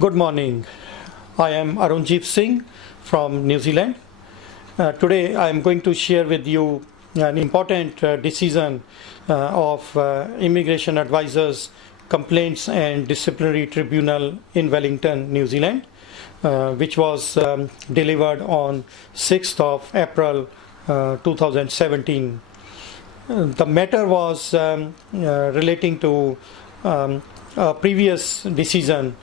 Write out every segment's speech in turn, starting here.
Good morning. I am Arunjeev Singh from New Zealand. Today I am going to share with you an important decision of Immigration Advisors Complaints and Disciplinary Tribunal in Wellington, New Zealand, which was delivered on 6th of April 2017. The matter was relating to a previous decision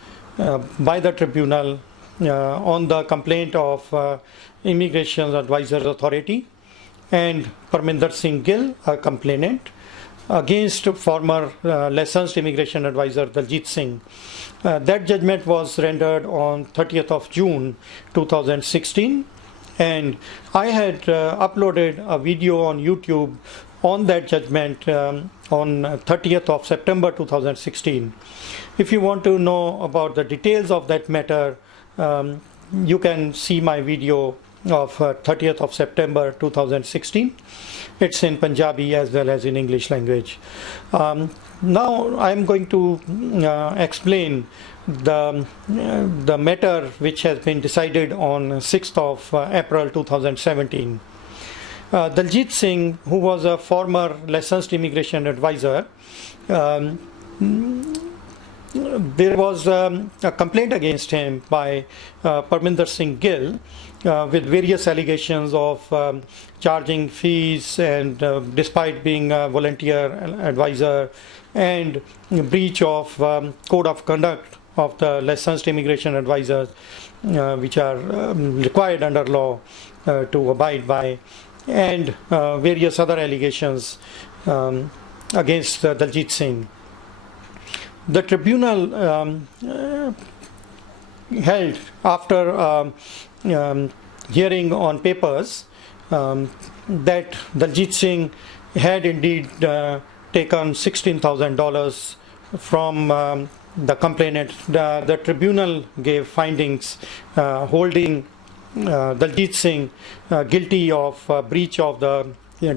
by the tribunal on the complaint of Immigration Advisors Authority and Parminder Singh Gill, a complainant, against former licensed immigration advisor Daljit Singh. That judgment was rendered on 30th of June 2016, and I had uploaded a video on YouTube on that judgment on 30th of September 2016. If you want to know about the details of that matter, you can see my video of 30th of September 2016. It's in Punjabi as well as in English language. Now I'm going to explain the matter which has been decided on 6th of April 2017. Daljit Singh, who was a former licensed immigration advisor, there was a complaint against him by Parminder Singh Gill with various allegations of charging fees and despite being a volunteer advisor, and breach of code of conduct of the licensed immigration advisors, which are required under law to abide by, and various other allegations against Daljit Singh. The tribunal held, after hearing on papers, that Daljit Singh had indeed taken $16,000 from the complainant. The tribunal gave findings holding Daljit Singh guilty of breach of the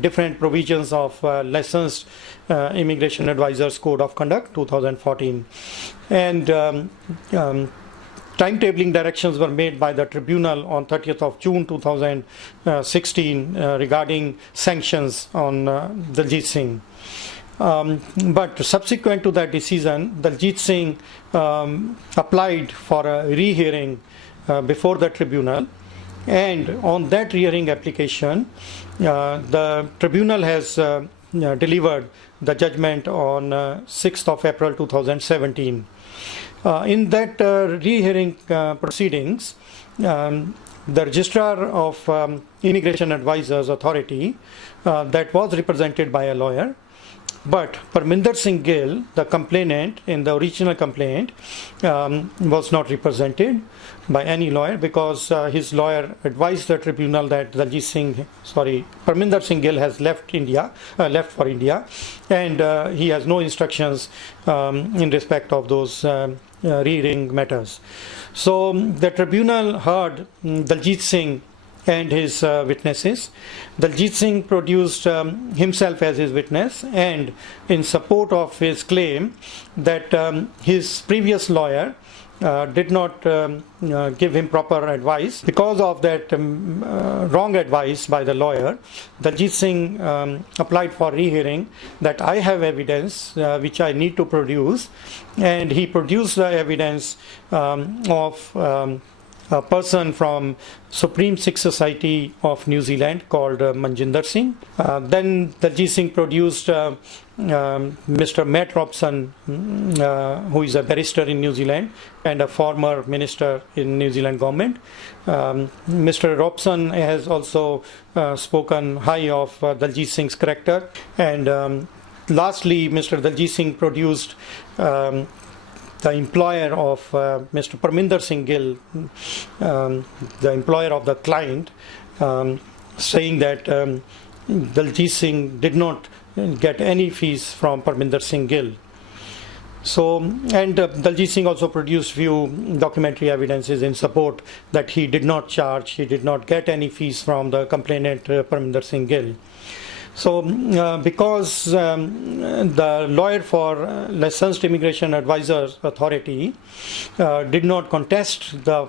different provisions of licensed immigration advisors code of conduct 2014, and timetabling directions were made by the tribunal on 30th of June 2016 regarding sanctions on Daljit Singh. But subsequent to that decision, Daljit Singh applied for a rehearing before the tribunal, and on that rehearing application, the tribunal has delivered the judgment on 6th of April 2017. In that rehearing proceedings, the registrar of Immigration Advisors Authority, that was represented by a lawyer, but Parminder Singh Gill, the complainant in the original complaint, was not represented by any lawyer, because his lawyer advised the tribunal that Parminder Singh Gill has left for India, and he has no instructions in respect of those rehearing matters. So the tribunal heard Daljit Singh and his witnesses. Daljit Singh produced himself as his witness, and in support of his claim that his previous lawyer did not give him proper advice. Because of that wrong advice by the lawyer, Daljit Singh applied for rehearing, that I have evidence which I need to produce, and he produced the evidence of a person from Supreme Sikh Society of New Zealand called Manjinder Singh. Then Daljit Singh produced Mr. Matt Robson, who is a barrister in New Zealand and a former minister in New Zealand government. Mr. Robson has also spoken high of Daljit Singh's character. And lastly, Mr. Daljit Singh produced the employer of Mr. Parminder Singh Gill, the employer of the client, saying that Daljit Singh did not get any fees from Parminder Singh Gill. So, and Daljit Singh also produced few documentary evidences in support that he did not charge, he did not get any fees from the complainant Parminder Singh Gill. So because the lawyer for Licensed Immigration Advisors Authority did not contest the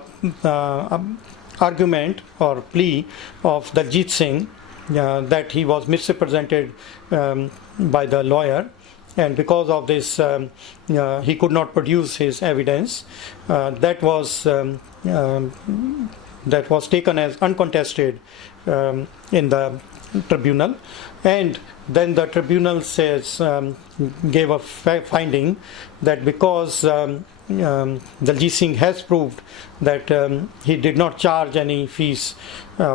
argument or plea of Daljit Singh that he was misrepresented by the lawyer, and because of this he could not produce his evidence, that was taken as uncontested in the tribunal. And then the tribunal gave a finding that because Daljit Singh has proved that he did not charge any fees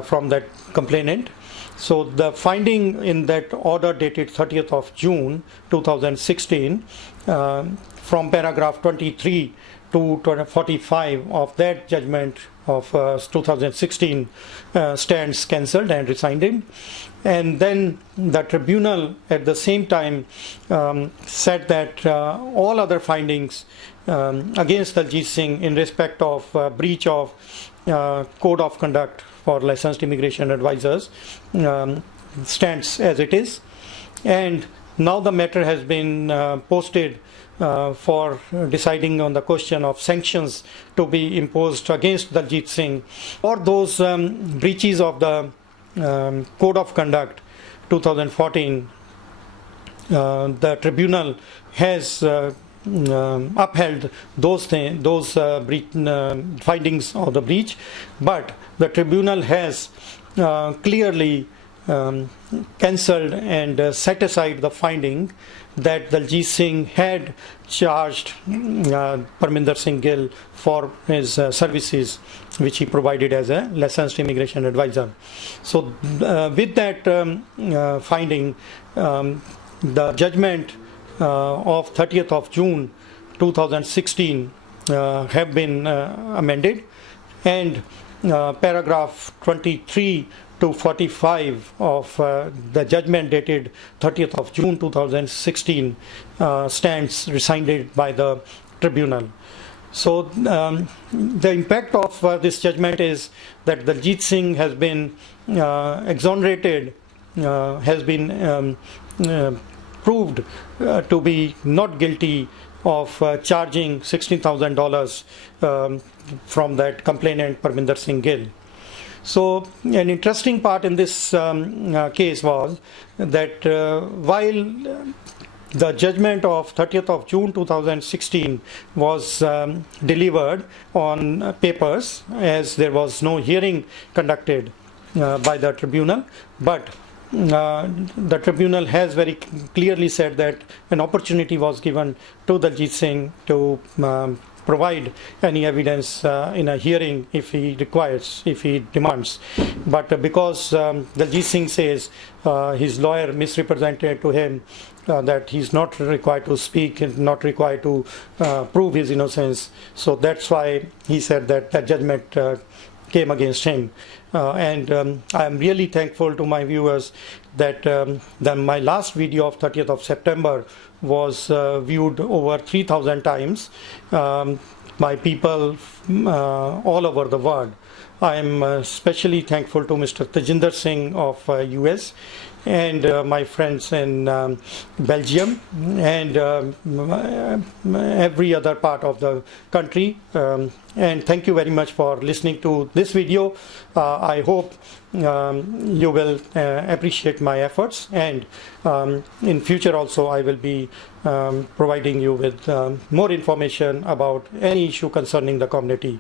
from that complainant. So the finding in that order dated 30th of June 2016, from paragraph 23 to 45 of that judgment of 2016 stands cancelled and rescinded. And then the tribunal at the same time said that all other findings against Daljit Singh in respect of breach of code of conduct for licensed immigration advisors stands as it is. And now the matter has been posted for deciding on the question of sanctions to be imposed against Daljit Singh for those breaches of the Code of Conduct 2014. The tribunal has upheld those findings of the breach, but the tribunal has clearly cancelled and set aside the finding that Daljit Singh had charged Parminder Singh Gill for his services which he provided as a licensed immigration advisor. So with that finding, the judgment of 30th of June 2016 have been amended, and paragraph 23 to 45 of the judgment dated 30th of June 2016 stands rescinded by the tribunal. So the impact of this judgment is that Daljit Singh has been exonerated, has been proved to be not guilty of charging $16,000 from that complainant Parminder Singh Gill. So an interesting part in this case was that while the judgment of 30th of June 2016 was delivered on papers, as there was no hearing conducted by the tribunal, but the tribunal has very clearly said that an opportunity was given to Daljit Singh to provide any evidence in a hearing if he requires, if he demands. But because Daljit Singh says his lawyer misrepresented to him that he's not required to speak and not required to prove his innocence, so that's why he said that that judgment came against him. And I am really thankful to my viewers that my last video of 30th of September was viewed over 3,000 times by people all over the world. I am especially thankful to Mr. Tajinder Singh of US and my friends in Belgium and every other part of the country. And thank you very much for listening to this video. I hope you will appreciate my efforts, and in future also I will be providing you with more information about any issue concerning the community.